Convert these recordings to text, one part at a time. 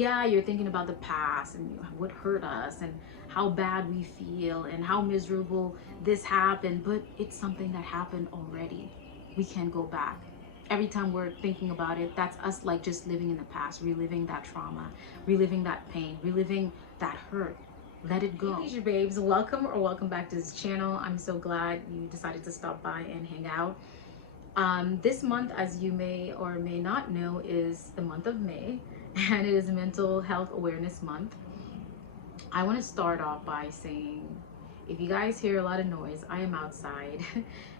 yeah, you're thinking about the past and what hurt us and how bad we feel and how miserable this happened, but it's something that happened already. We can't go back. Every time we're thinking about it, that's us like just living in the past, reliving that trauma, reliving that pain, reliving that hurt. Let it go. Hey, Leisure Babes, welcome back to this channel. I'm so glad you decided to stop by and hang out. This month, as you may or may not know, is the month of May, and it is Mental Health Awareness Month. I want to start off by saying, if you guys hear a lot of noise, I am outside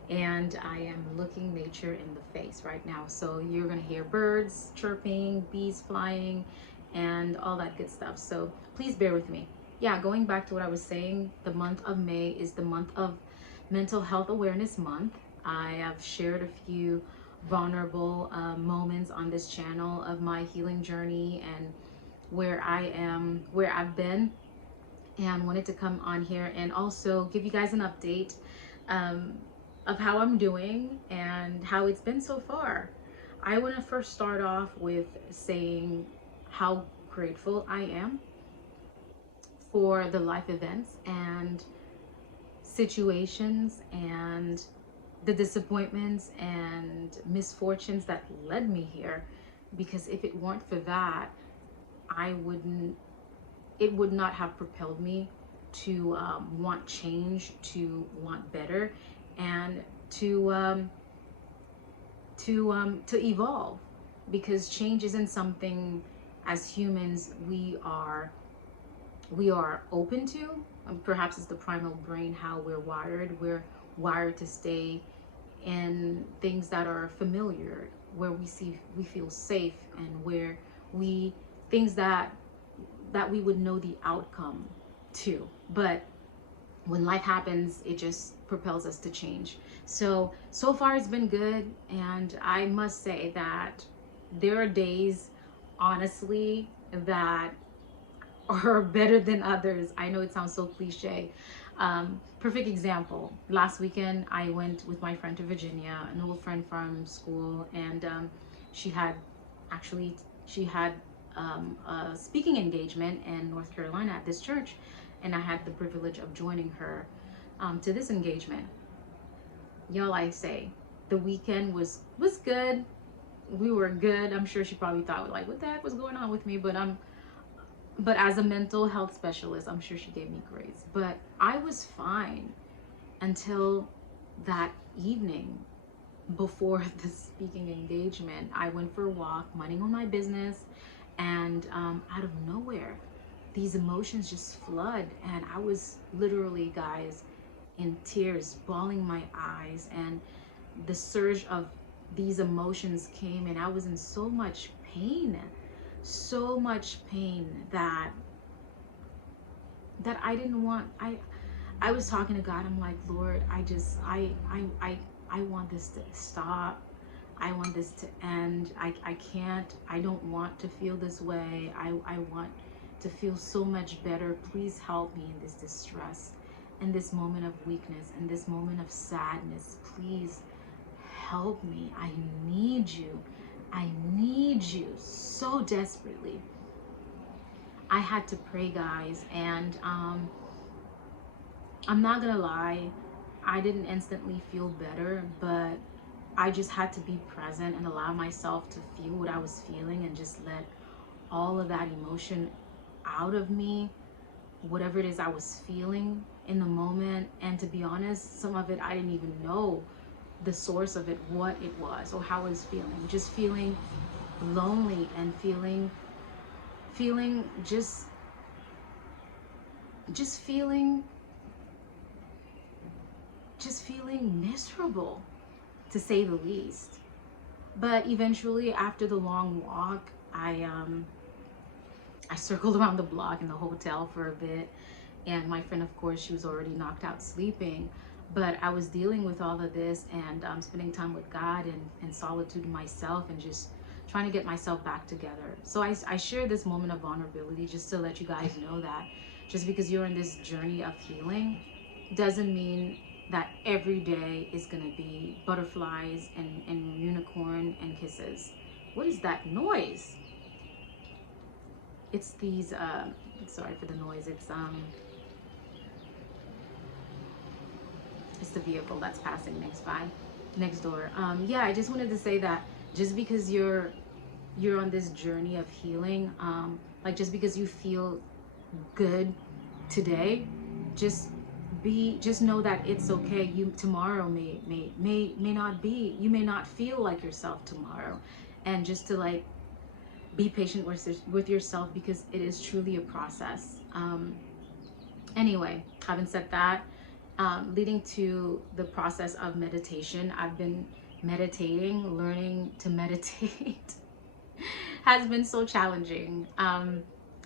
and I am looking nature in the face right now. So you're going to hear birds chirping, bees flying, and all that good stuff. So please bear with me. Yeah, going back to what I was saying, the month of May is the month of Mental Health Awareness Month. I have shared a few vulnerable moments on this channel of my healing journey and where I've been, and wanted to come on here and also give you guys an update of how I'm doing and how it's been so far. I want to first start off with saying how grateful I am for the life events and situations and the disappointments and misfortunes that led me here, because if it weren't for that, it would not have propelled me to want change, to want better, and to evolve, because change isn't something as humans we are open to. Perhaps it's the primal brain, how we're wired to stay in things that are familiar, where we feel safe, and where things that we would know the outcome to. But when life happens, it just propels us to change. So far it's been good, and I must say that there are days, honestly, that are better than others. I know it sounds so cliche. Perfect example, last weekend I went with my friend to Virginia, an old friend from school, and she had a speaking engagement in North Carolina at this church, and I had the privilege of joining her to this engagement. Y'all, I say the weekend was good. We were good. I'm sure she probably thought, like, what the heck was going on with me? But as a mental health specialist, I'm sure she gave me grace. But I was fine until that evening before the speaking engagement. I went for a walk, minding on my business, and out of nowhere, these emotions just flood, and I was literally, guys, in tears, bawling my eyes, and the surge of these emotions came, and I was in so much pain that I didn't want. I was talking to God. I'm like, Lord, I want this to stop. I want this to end. I can't. I don't want to feel this way. I want to feel so much better. Please help me in this distress, in this moment of weakness, in this moment of sadness. Please help me. I need you. I need you so desperately. I had to pray, guys, and I'm not gonna lie, I didn't instantly feel better, but I just had to be present and allow myself to feel what I was feeling and just let all of that emotion out of me, whatever it is I was feeling in the moment. And to be honest, some of it I didn't even know the source of it, what it was, or how I was feeling. Just feeling lonely and feeling just feeling miserable, to say the least. But eventually, after the long walk, I circled around the block in the hotel for a bit, and my friend, of course, she was already knocked out sleeping. But I was dealing with all of this and spending time with God and solitude myself, and just trying to get myself back together. So I share this moment of vulnerability just to let you guys know that just because you're in this journey of healing doesn't mean that every day is going to be butterflies and unicorn and kisses. What is that noise? it's these sorry for the noise, it's the vehicle that's passing next door. Yeah, I just wanted to say that just because you're on this journey of healing, like just because you feel good today, just just know that it's okay. You tomorrow may not be, you may not feel like yourself tomorrow, and just to like be patient with yourself, because it is truly a process. Anyway, having said that, leading to the process of meditation, I've been meditating. Learning to meditate has been so challenging.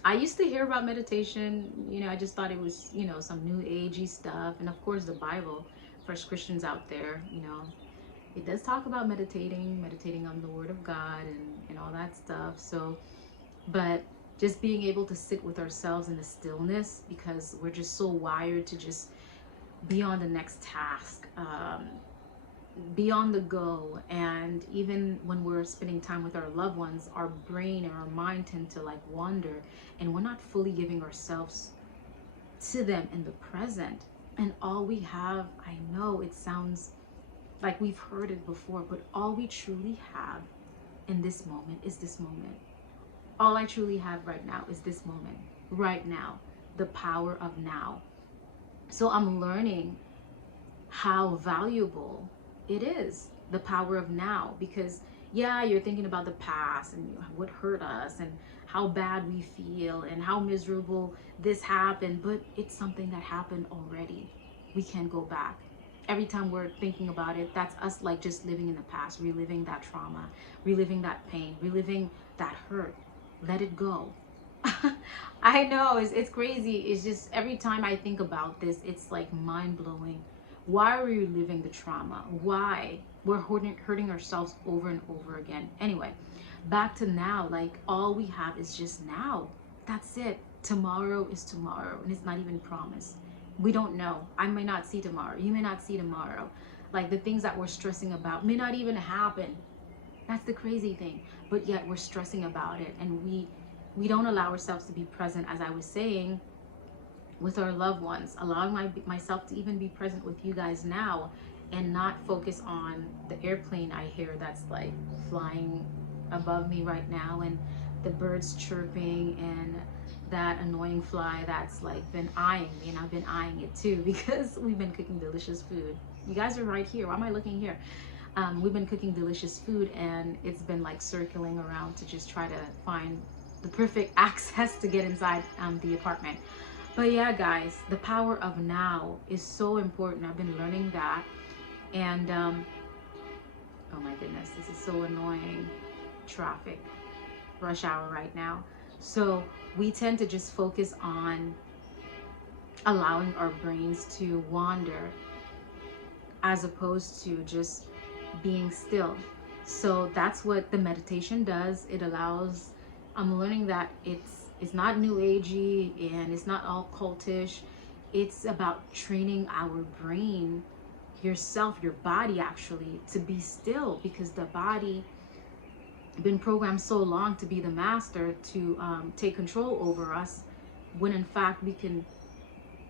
I used to hear about meditation, I just thought it was, some new agey stuff. And of course, the Bible, for us Christians out there, it does talk about meditating on the Word of God and all that stuff. So, but just being able to sit with ourselves in the stillness, because we're just so wired to just be on the next task, be on the go. And even when we're spending time with our loved ones, our brain or our mind tend to like wander, and we're not fully giving ourselves to them in the present. And all we have, I know it sounds like we've heard it before, but all we truly have in this moment is this moment. All I truly have right now is this moment, right now, the power of now. So I'm learning how valuable it is, the power of now, because yeah, you're thinking about the past and what hurt us and how bad we feel and how miserable this happened, but it's something that happened already. We can't go back. Every time we're thinking about it, that's us like just living in the past, reliving that trauma, reliving that pain, reliving that hurt. Let it go. I know it's crazy. It's just every time I think about this, it's like mind-blowing. Why are we reliving the trauma? Why? We're hurting ourselves over and over again. Anyway, back to now. Like all we have is just now. That's it. Tomorrow is tomorrow, and it's not even promised. We don't know. I may not see tomorrow. You may not see tomorrow. Like the things that we're stressing about may not even happen. That's the crazy thing. But yet we're stressing about it, and we don't allow ourselves to be present, as I was saying, with our loved ones, allowing myself to even be present with you guys now, and not focus on the airplane I hear that's like flying above me right now, and the birds chirping, and that annoying fly that's like been eyeing me, and I've been eyeing it too because we've been cooking delicious food. You guys are right here. Why am I looking here? We've been cooking delicious food, and it's been like circling around to just try to find the perfect access to get inside the apartment. But yeah, guys, the power of now is so important. I've been learning that. And oh my goodness, this is so annoying. Traffic, rush hour right now. So we tend to just focus on allowing our brains to wander, as opposed to just being still. So that's what the meditation does. It allows, I'm learning that it's not new agey and it's not all cultish. It's about training our brain, yourself, your body actually, to be still, because the body been programmed so long to be the master, to take control over us, when in fact we can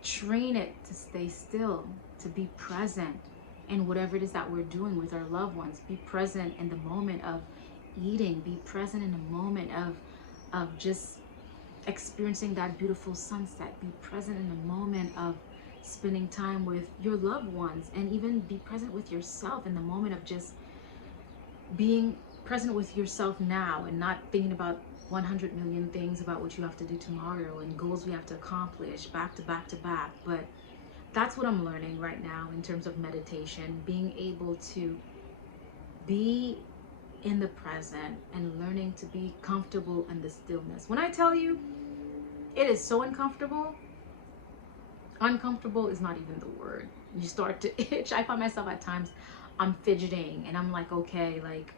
train it to stay still, to be present in whatever it is that we're doing with our loved ones. Be present in the moment of eating, be present in the moment of just experiencing that beautiful sunset, be present in the moment of spending time with your loved ones, and even be present with yourself in the moment of just being present with yourself now, and not thinking about 100 million things about what you have to do tomorrow and goals we have to accomplish back to back to back. But that's what I'm learning right now in terms of meditation, being able to be in the present and learning to be comfortable in the stillness. When I tell you it is so uncomfortable, uncomfortable is not even the word. You start to itch. I find myself at times, I'm fidgeting, and I'm like, okay, like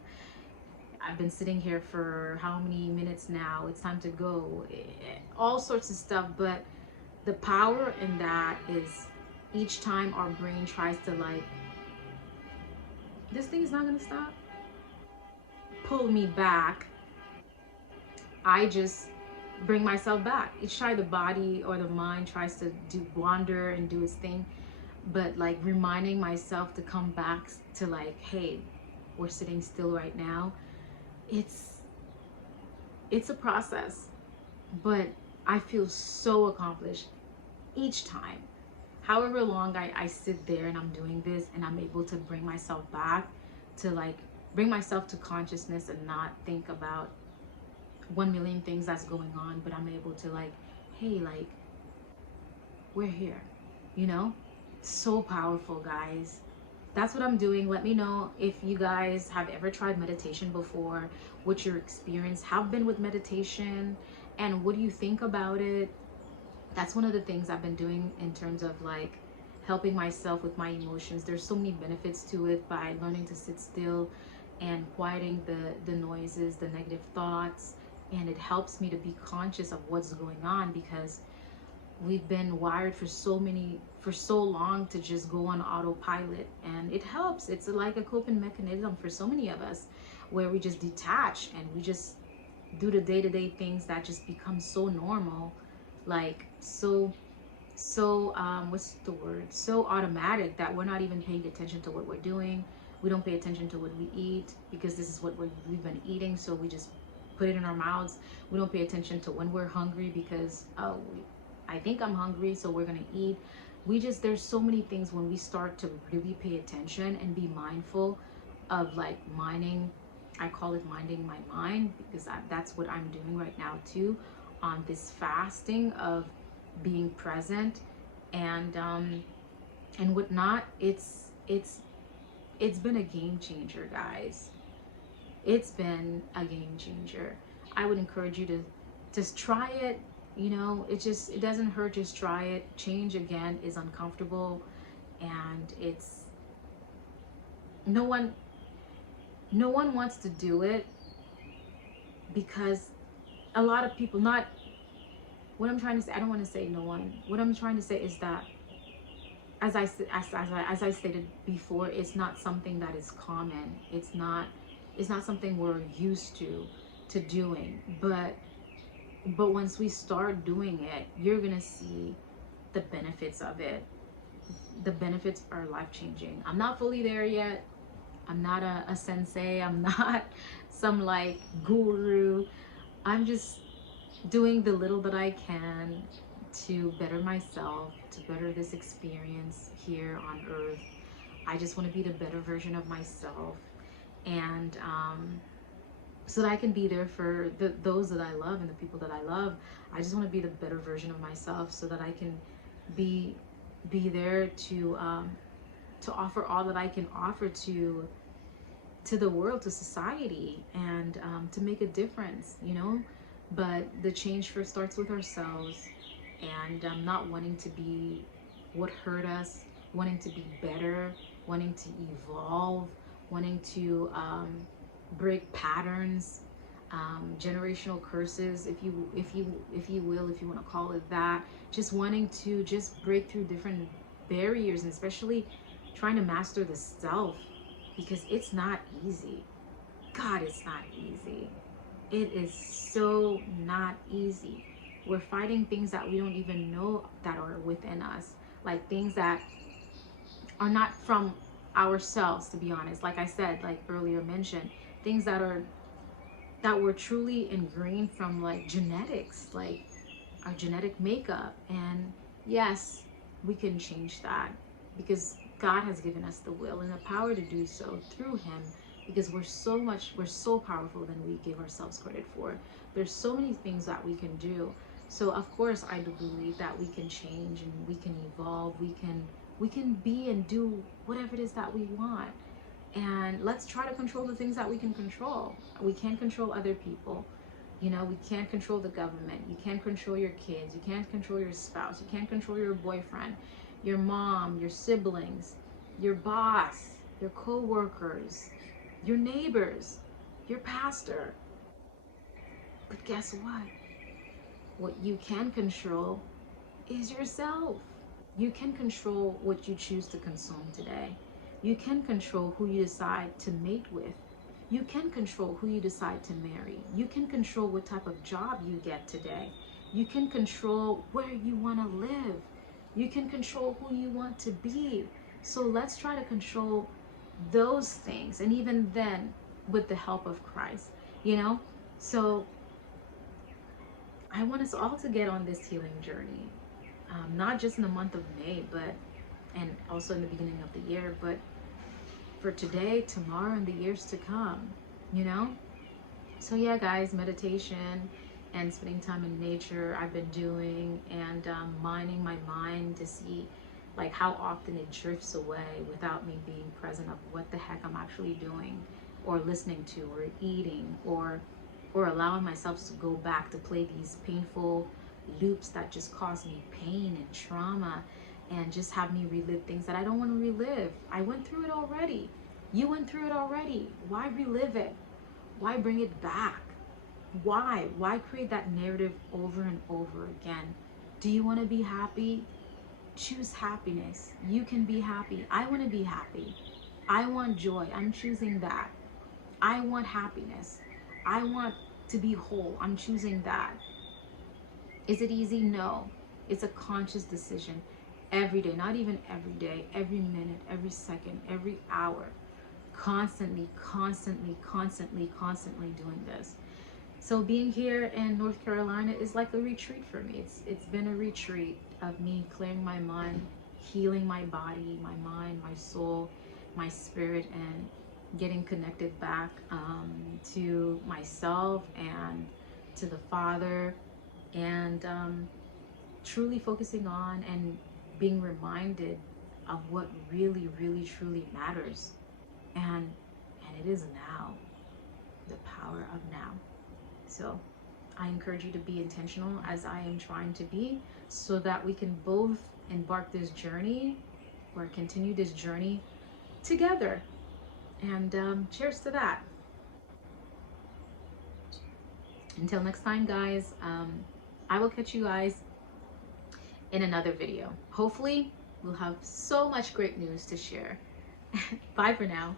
I've been sitting here for how many minutes now? It's time to go. All sorts of stuff. But the power in that is each time our brain tries to like, this thing is not going to stop, pull me back, I just bring myself back. Each time the body or the mind tries to wander and do its thing, but like reminding myself to come back to like, hey, we're sitting still right now. It's a process, but I feel so accomplished each time. However long I sit there and I'm doing this and I'm able to bring myself back to like bring myself to consciousness and not think about 1 million things that's going on, but I'm able to like, hey, like, we're here, you know? So powerful, guys. That's what I'm doing. Let me know if you guys have ever tried meditation before, what your experience have been with meditation, and what do you think about it. That's one of the things I've been doing in terms of like helping myself with my emotions. There's so many benefits to it by learning to sit still and quieting the noises, the negative thoughts, and it helps me to be conscious of what's going on, because we've been wired for so long to just go on autopilot, and it helps. It's like a coping mechanism for so many of us, where we just detach and we just do the day-to-day things that just become so normal, like what's the word, so automatic that we're not even paying attention to what we're doing. We don't pay attention to what we eat because this is what we've been eating, so we just put it in our mouths. We don't pay attention to when we're hungry because I think I'm hungry, so we're gonna eat. There's so many things when we start to really pay attention and be mindful of like I call it minding my mind, because that's what I'm doing right now too, on this fasting of being present and whatnot. It's been a game changer, guys. It's been a game changer. I would encourage you to just try it. You know, it doesn't hurt. Just try it. Change, again, is uncomfortable, and it's no one wants to do it, because a lot of people, not what I'm trying to say, I don't want to say no one. What I'm trying to say is that, as I stated before, it's not something that is common. It's not something we're used to doing. But once we start doing it, you're gonna see the benefits of it. The benefits are life-changing. I'm not fully there yet. I'm not a sensei. I'm not some like guru. I'm just doing the little that I can to better myself, to better this experience here on earth. I just want to be the better version of myself, and so that I can be there for those that I love and the people that I love. I just want to be the better version of myself, so that I can be there to offer all that I can offer to the world, to society, and to make a difference, you know. But the change first starts with ourselves, and not wanting to be what hurt us, wanting to be better, wanting to evolve, wanting to break patterns, generational curses, if you will, if you want to call it that. Just wanting to just break through different barriers, and especially trying to master the self, because it's not easy. God, it's not easy. It is so not easy. We're fighting things that we don't even know that are within us, like things that are not from ourselves, to be honest. Like I said, like earlier mentioned, things that were truly ingrained from like genetics, like our genetic makeup. And yes, we can change that, because God has given us the will and the power to do so through Him, because we're so powerful than we give ourselves credit for. There's so many things that we can do. So of course I do believe that we can change and we can evolve. We can be and do whatever it is that we want. And let's try to control the things that we can control. We can't control other people. You know, we can't control the government. You can't control your kids. You can't control your spouse. You can't control your boyfriend, your mom, your siblings, your boss, your co-workers, your neighbors, your pastor. But guess what? What you can control is yourself. You can control what you choose to consume today. You can control who you decide to mate with. You can control who you decide to marry. You can control what type of job you get today. You can control where you want to live. You can control who you want to be. So let's try to control those things. And even then, with the help of Christ, you know? So I want us all to get on this healing journey. Not just in the month of May, and also in the beginning of the year, but for today, tomorrow, and the years to come, you know? So yeah, guys, meditation and spending time in nature I've been doing, and mining my mind to see like how often it drifts away without me being present of what the heck I'm actually doing or listening to or eating, or allowing myself to go back to play these painful loops that just cause me pain and trauma and just have me relive things that I don't want to relive. I went through it already. You went through it already. Why relive it? Why bring it back? Why? Why create that narrative over and over again? Do you want to be happy? Choose happiness. You can be happy. I want to be happy. I want joy. I'm choosing that. I want happiness. I want to be whole. I'm choosing that. Is it easy? No. It's a conscious decision every day, not even every day, every minute, every second, every hour, constantly doing this. So being here in North Carolina is like a retreat for me. It's been a retreat of me clearing my mind, healing my body, my mind, my soul, my spirit, and getting connected back to myself and to the Father, and truly focusing on and being reminded of what really truly matters, and it is now, the power of now. So I encourage you to be intentional as I am trying to be, so that we can both embark this journey or continue this journey together. And cheers to that. Until next time, guys, I will catch you guys in another video. Hopefully, we'll have so much great news to share. Bye for now.